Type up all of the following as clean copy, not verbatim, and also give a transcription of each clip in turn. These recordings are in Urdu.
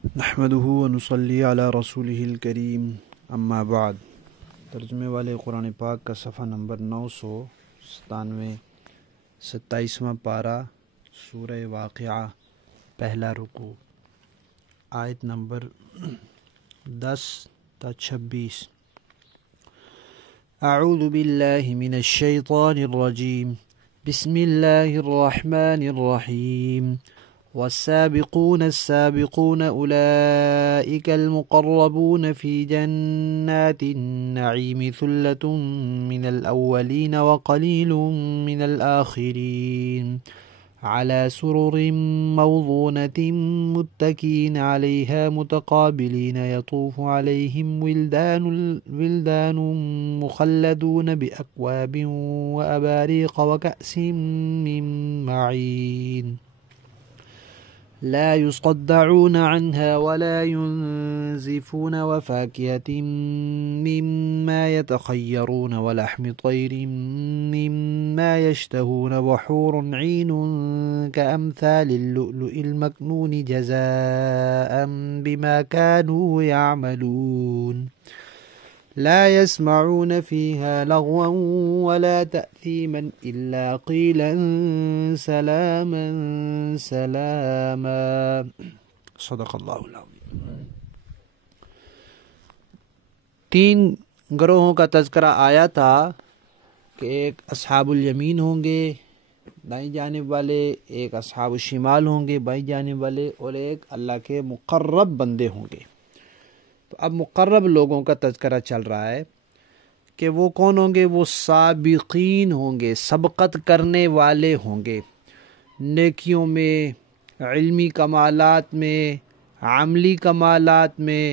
نحمدہ ونصلی علی رسولہ الکریم اما بعد۔ ترجمے والے قرآن پاک کا صفحہ نمبر 997، 27واں پارہ، سورہ واقعہ، پہلا رکوع، آیت نمبر 10 تا 26۔ اعوذ باللہ من الشیطان الرجیم، بسم اللہ الرحمن الرحیم۔ والسابقون السابقون أولئك المقربون في جنات النعيم ثلة من الأولين وقليل من الآخرين على سرر موضونة متكئين عليها متقابلين يطوف عليهم ولدان مخلدون بأكواب وأباريق وكأس من معين لا يصدعون عنها ولا ينزفون وفاكهة مما يتخيرون ولحم طير مما يشتهون وحور عين كأمثال اللؤلؤ المكنون جزاء بما كانوا يعملون لا يسمعون فيها لغوا ولا تأثيما إلا قيلا سلاما سلاما۔ صدق اللہ العظیم۔ 3 گروہوں کا تذکرہ آیا تھا کہ ایک اصحاب الیمین ہوں گے دائیں جانب والے، ایک اصحاب الشمال ہوں گے بائیں جانب والے، اور ایک اللہ کے مقرب بندے ہوں گے۔ تو اب مقرب لوگوں کا تذکرہ چل رہا ہے کہ وہ کون ہوں گے؟ وہ سابقین ہوں گے، سبقت کرنے والے ہوں گے، نیکیوں میں، علمی کمالات میں، عملی کمالات میں،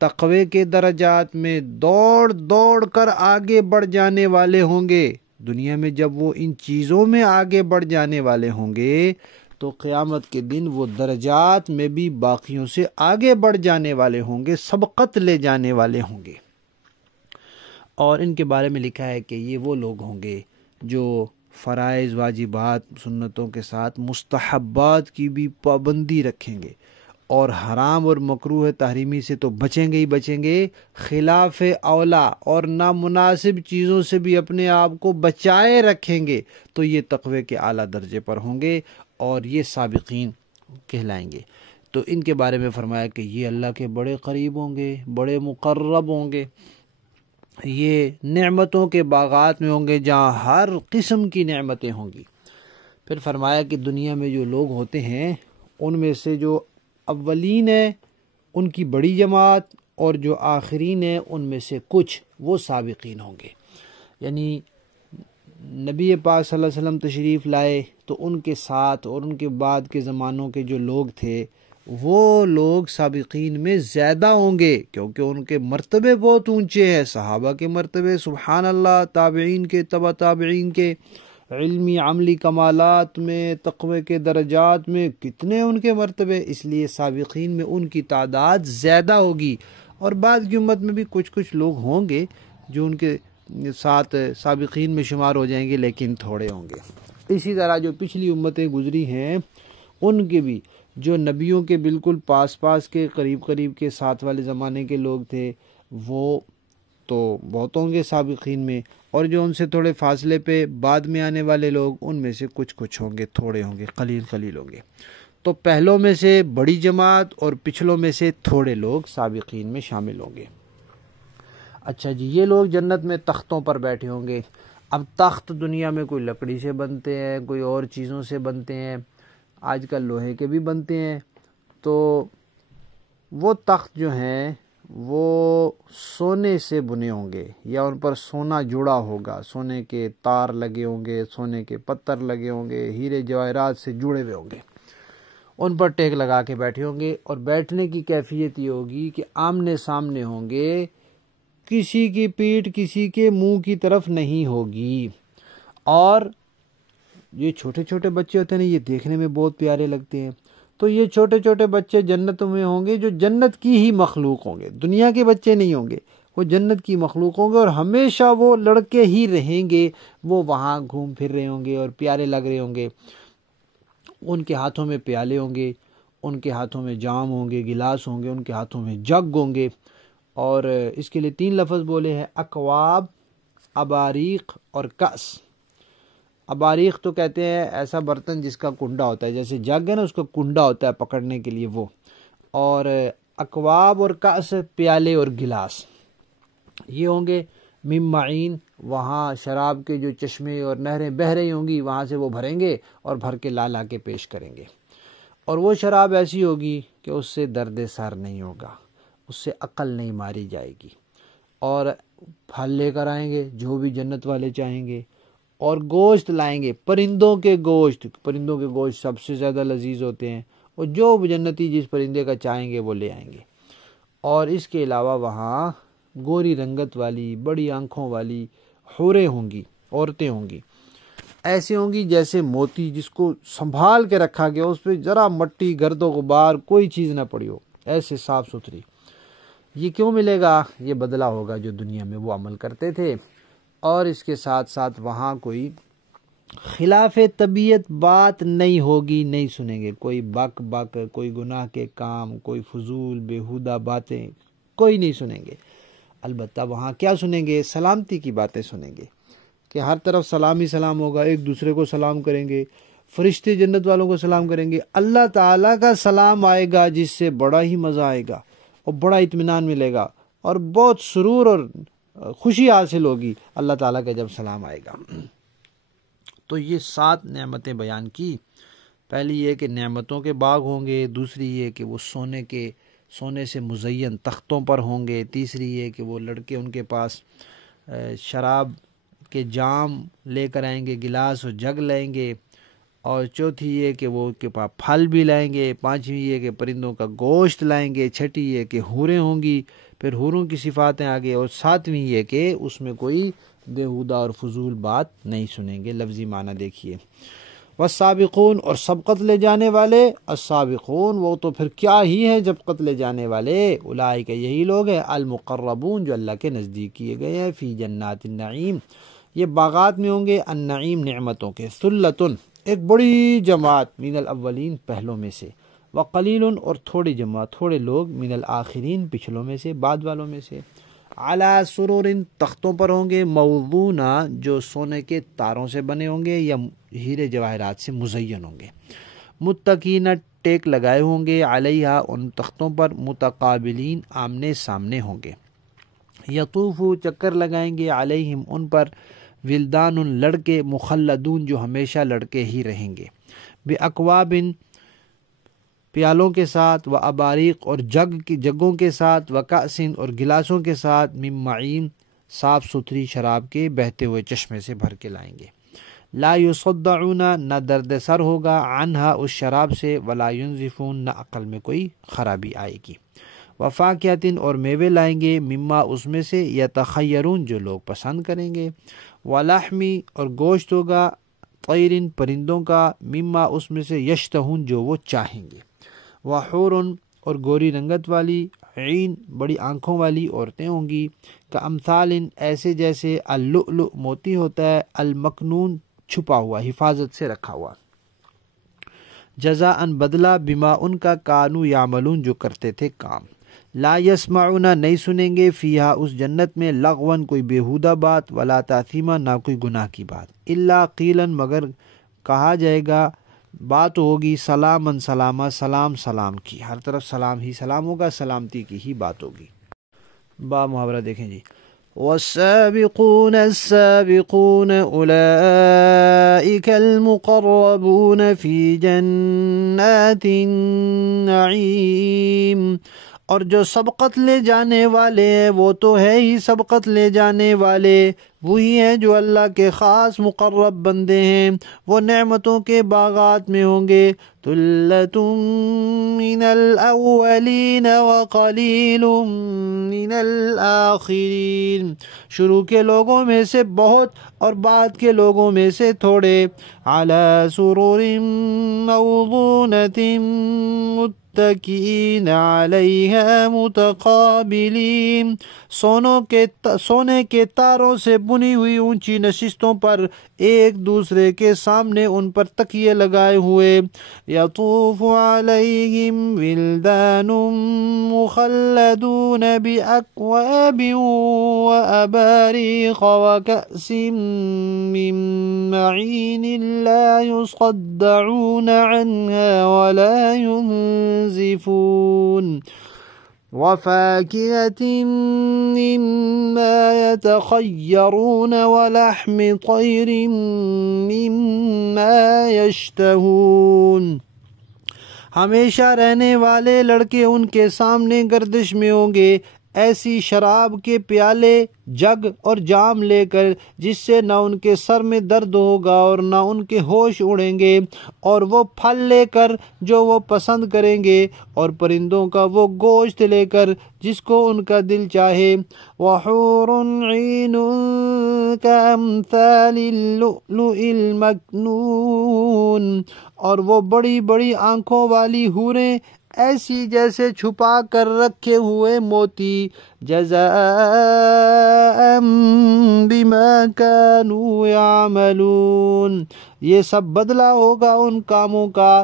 تقوی کے درجات میں دوڑ دوڑ کر آگے بڑھ جانے والے ہوں گے۔ دنیا میں جب وہ ان چیزوں میں آگے بڑھ جانے والے ہوں گے تو قیامت کے دن وہ درجات میں بھی باقیوں سے آگے بڑھ جانے والے ہوں گے، سبقت لے جانے والے ہوں گے۔ اور ان کے بارے میں لکھا ہے کہ یہ وہ لوگ ہوں گے جو فرائض، واجبات، سنتوں کے ساتھ مستحبات کی بھی پابندی رکھیں گے، اور حرام اور مکروہ تحریمی سے تو بچیں گے ہی بچیں گے، خلاف اولا اور نامناسب چیزوں سے بھی اپنے آپ کو بچائے رکھیں گے، تو یہ تقوی کے اعلیٰ درجے پر ہوں گے اور یہ سابقین کہلائیں گے۔ تو ان کے بارے میں فرمایا کہ یہ اللہ کے بڑے قریب ہوں گے، بڑے مقرب ہوں گے، یہ نعمتوں کے باغات میں ہوں گے جہاں ہر قسم کی نعمتیں ہوں گی۔ پھر فرمایا کہ دنیا میں جو لوگ ہوتے ہیں ان میں سے جو اولین ہیں ان کی بڑی جماعت، اور جو آخرین ہیں ان میں سے کچھ وہ سابقین ہوں گے۔ یعنی نبی پاک صلی اللہ علیہ وسلم تشریف لائے تو ان کے ساتھ اور ان کے بعد کے زمانوں کے جو لوگ تھے وہ لوگ سابقین میں زیادہ ہوں گے، کیونکہ ان کے مرتبے بہت اونچے ہیں، صحابہ کے مرتبے سبحان اللہ، تابعین کے، تبع تابعین کے، علمی عملی کمالات میں، تقوی کے درجات میں کتنے ان کے مرتبے، اس لیے سابقین میں ان کی تعداد زیادہ ہوگی۔ اور بعد کی امت میں بھی کچھ لوگ ہوں گے جو ان کے ساتھ سابقین میں شمار ہو جائیں گے، لیکن تھوڑے ہوں گے۔ اسی طرح جو پچھلی امتیں گزری ہیں ان کے بھی جو نبیوں کے بالکل پاس کے قریب کے ساتھ والے زمانے کے لوگ تھے وہ تو بہت ہوں گے سابقین میں، اور جو ان سے تھوڑے فاصلے پہ بعد میں آنے والے لوگ ان میں سے کچھ ہوں گے، تھوڑے ہوں گے، قلیل ہوں گے۔ تو پہلوں میں سے بڑی جماعت اور پچھلوں میں سے تھوڑے لوگ سابقین میں شامل ہوں گے۔ اچھا جی، یہ لوگ جنت میں تختوں پر بیٹھے ہوں گے۔ اب تخت دنیا میں کوئی لکڑی سے بنتے ہیں، کوئی اور چیزوں سے بنتے ہیں، آج کل لوہے کے بھی بنتے ہیں۔ تو وہ تخت جو ہیں وہ سونے سے بنے ہوں گے، یا ان پر سونا جڑا ہوگا، سونے کے تار لگے ہوں گے، سونے کے پتھر لگے ہوں گے، ہیرے جواہرات سے جڑے ہوئے ہوں گے، ان پر ٹیک لگا کے بیٹھے ہوں گے۔ اور بیٹھنے کی کیفیت یہ ہوگی کہ آمنے سامنے ہوں گے، کسی کی پیٹھ کسی کے منہ کی طرف نہیں ہوگی۔ اور یہ چھوٹے بچے ہوتے ہیں نا، یہ دیکھنے میں بہت پیارے لگتے ہیں، تو یہ چھوٹے بچے جنت میں ہوں گے جو جنت کی ہی مخلوق ہوں گے، دنیا کے بچے نہیں ہوں گے، وہ جنت کی مخلوق ہوں گے، اور ہمیشہ وہ لڑکے ہی رہیں گے، وہ وہاں گھوم پھر رہے ہوں گے اور پیارے لگ رہے ہوں گے۔ ان کے ہاتھوں میں پیالے ہوں گے، ان کے ہاتھوں میں جام ہوں گے، گلاس ہوں گے، ان کے ہاتھوں میں جگ ہوں گے، اور اس کے لیے 3 لفظ بولے ہیں، اکواب، اباریق اور کأس۔ اباریق تو کہتے ہیں ایسا برتن جس کا کنڈا ہوتا ہے، جیسے جگ ہے نا اس کا کنڈا ہوتا ہے پکڑنے کے لیے وہ، اور اکواب اور کأس پیالے اور گلاس یہ ہوں گے۔ من معین، وہاں شراب کے جو چشمے اور نہریں بہہ رہی ہوں گی وہاں سے وہ بھریں گے اور بھر کے لا کے پیش کریں گے، اور وہ شراب ایسی ہوگی کہ اس سے درد سر نہیں ہوگا، اس سے عقل نہیں ماری جائے گی، اور پھل لے کر آئیں گے جو بھی جنت والے چاہیں گے، اور گوشت لائیں گے، پرندوں کے گوشت سب سے زیادہ لذیذ ہوتے ہیں، اور جو جنتی جس پرندے کا چاہیں گے وہ لے آئیں گے، اور اس کے علاوہ وہاں گوری رنگت والی بڑی آنکھوں والی حوریں ہوں گی، عورتیں ہوں گی، ایسے ہوں گی جیسے موتی جس کو سنبھال کے رکھا گیا، اس پہ ذرا مٹی گرد و غبار کوئی چیز نہ پڑی ہو، ایسے صاف ستھری۔ یہ کیوں ملے گا؟ یہ بدلہ ہوگا جو دنیا میں وہ عمل کرتے تھے، اور اس کے ساتھ ساتھ وہاں کوئی خلاف طبیعت بات نہیں ہوگی، نہیں سنیں گے کوئی بک کوئی گناہ کے کام، کوئی فضول بیہودہ باتیں کوئی نہیں سنیں گے۔ البتہ وہاں کیا سنیں گے؟ سلامتی کی باتیں سنیں گے، کہ ہر طرف سلام ہی سلام ہوگا، ایک دوسرے کو سلام کریں گے، فرشتے جنت والوں کو سلام کریں گے، اللہ تعالیٰ کا سلام آئے گا جس سے بڑا ہی مزہ آئے گا اور بڑا اطمینان ملے گا، اور بہت سرور اور خوشی حاصل ہوگی اللہ تعالیٰ کا جب سلام آئے گا۔ تو یہ 7 نعمتیں بیان کی۔ پہلی یہ کہ نعمتوں کے باغ ہوں گے، دوسری یہ کہ وہ سونے سے مزین تختوں پر ہوں گے، تیسری یہ کہ وہ لڑکے ان کے پاس شراب کے جام لے کر آئیں گے، گلاس اور جگ لائیں گے، اور چوتھی یہ کہ وہ ان کے پاس پھل بھی لائیں گے، پانچویں یہ کہ پرندوں کا گوشت لائیں گے، چھٹی یہ کہ حوریں ہوں گی، پھر حوروں کی صفاتیں آگے، اور ساتویں یہ کہ اس میں کوئی بیہودہ اور فضول بات نہیں سنیں گے۔ لفظی معنی دیکھیے، والسابقون، اور سبقت لے جانے والے، السابقون وہ تو پھر کیا ہی ہیں سبقت لے جانے والے، اولئک یہی لوگ ہیں، المقربون جو اللہ کے نزدیک کیے گئے ہیں، فی جنات النعیم یہ باغات میں ہوں گے، النعیم نعمتوں کے، ثلۃ ایک بڑی جماعت، من الاولین پہلوں میں سے، وقلیل اور تھوڑی جماعت تھوڑے لوگ، من الآخرین پچھلوں میں سے بعد والوں میں سے، علی سرور تختوں پر ہوں گے، موضونہ جو سونے کے تاروں سے بنے ہوں گے یا ہیرے جواہرات سے مزین ہوں گے، متقین ٹیک لگائے ہوں گے، علیہا ان تختوں پر، متقابلین آمنے سامنے ہوں گے، یطوف چکر لگائیں گے، علیہم ان پر، ولدان لڑکے، مخلدون جو ہمیشہ لڑکے ہی رہیں گے، باکواب پیالوں کے ساتھ، و اباریق اور جگوں کے ساتھ، و کأسن اور گلاسوں کے ساتھ، من معین صاف ستھری شراب کے بہتے ہوئے چشمے سے بھر کے لائیں گے، لا یصدعون نہ درد سر ہوگا، عنہا اس شراب سے، ولا ینزفون نہ عقل میں کوئی خرابی آئے گی، وفاکہۃ اور میوے لائیں گے، مما اس میں سے، یتخیرون جو لوگ پسند کریں گے، ولحمی اور گوشت ہوگا، طیرن پرندوں کا، مما اس میں سے، یشتہون جو وہ چاہیں گے، وحور اور گوری رنگت والی، عین بڑی آنکھوں والی عورتیں ہوں گی، کامثال ایسے جیسے، اللؤلؤ موتی ہوتا ہے، المکنون چھپا ہوا حفاظت سے رکھا ہوا، جزاء بدلہ، بما ان کا، کانوا یعملون جو کرتے تھے کام، لا یسمعون نہیں سنیں گے، فیہا اس جنت میں، لغوا کوئی بیہودہ بات، ولا تاثیما نہ کوئی گناہ کی بات، الا قیلا مگر کہا جائے گا، بات ہوگی، سلامن سلامہ، سلام سلام کی، ہر طرف سلام ہی سلام ہوگا، سلامتی کی ہی بات ہوگی۔ با محاورہ دیکھیں جی، والسابقون السابقون اولئک المقربون فی جنات النعیم، اور جو سبقت لے جانے والے ہیں وہ تو ہے ہی سبقت لے جانے والے، وہی ہیں جو اللہ کے خاص مقرب بندے ہیں، وہ نعمتوں کے باغات میں ہوں گے، ثلۃ من الاولین وقلیل من الاخرین، شروع کے لوگوں میں سے بہت اور بعد کے لوگوں میں سے تھوڑے، علی سرور موضونۃ متکئین علیہا متقابلین، سونے کے تاروں سے بنی ہوئی اونچی نشستوں پر ایک دوسرے کے سامنے ان پر تکیے لگائے ہوئے. یطوف علیہم ولدان مخلدون بأکواب وأباریق وکأس من معین لا يصدعون عنها ولا ينزفون وفاكهة مما يتخيرون ولحم طير مما يشتهون. ہمیشہ رہنے والے لڑکے ان کے سامنے گردش میں ہوں گے، ایسی شراب کے پیالے، جگ اور جام لے کر جس سے نہ ان کے سر میں درد ہوگا اور نہ ان کے ہوش اڑیں گے، اور وہ پھل لے کر جو وہ پسند کریں گے، اور پرندوں کا وہ گوشت لے کر جس کو ان کا دل چاہے. وحور عین کامثال اللؤلؤ المکنون، اور وہ بڑی بڑی آنکھوں والی حوریں ایسی جیسے چھپا کر رکھے ہوئے موتی. جزاء بما كانوا يعملون، یہ سب بدلہ ہوگا ان کاموں کا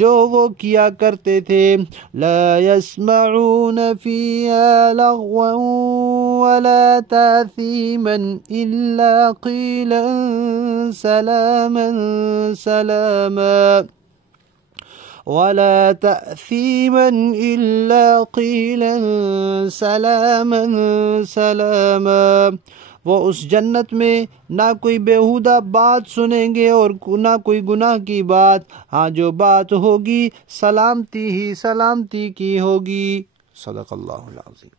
جو وہ کیا کرتے تھے. لا يسمعون فيها لغوا ولا تأثيما إلا قيلا سلاما سلاما ولا تأثيما إلا قيلا سلاما سلاما. وہ اس جنت میں نہ کوئی بیہودہ بات سنیں گے اور نہ کوئی گناہ کی بات، ہاں جو بات ہوگی سلامتی ہی سلامتی کی ہوگی. صدق اللہ العظیم.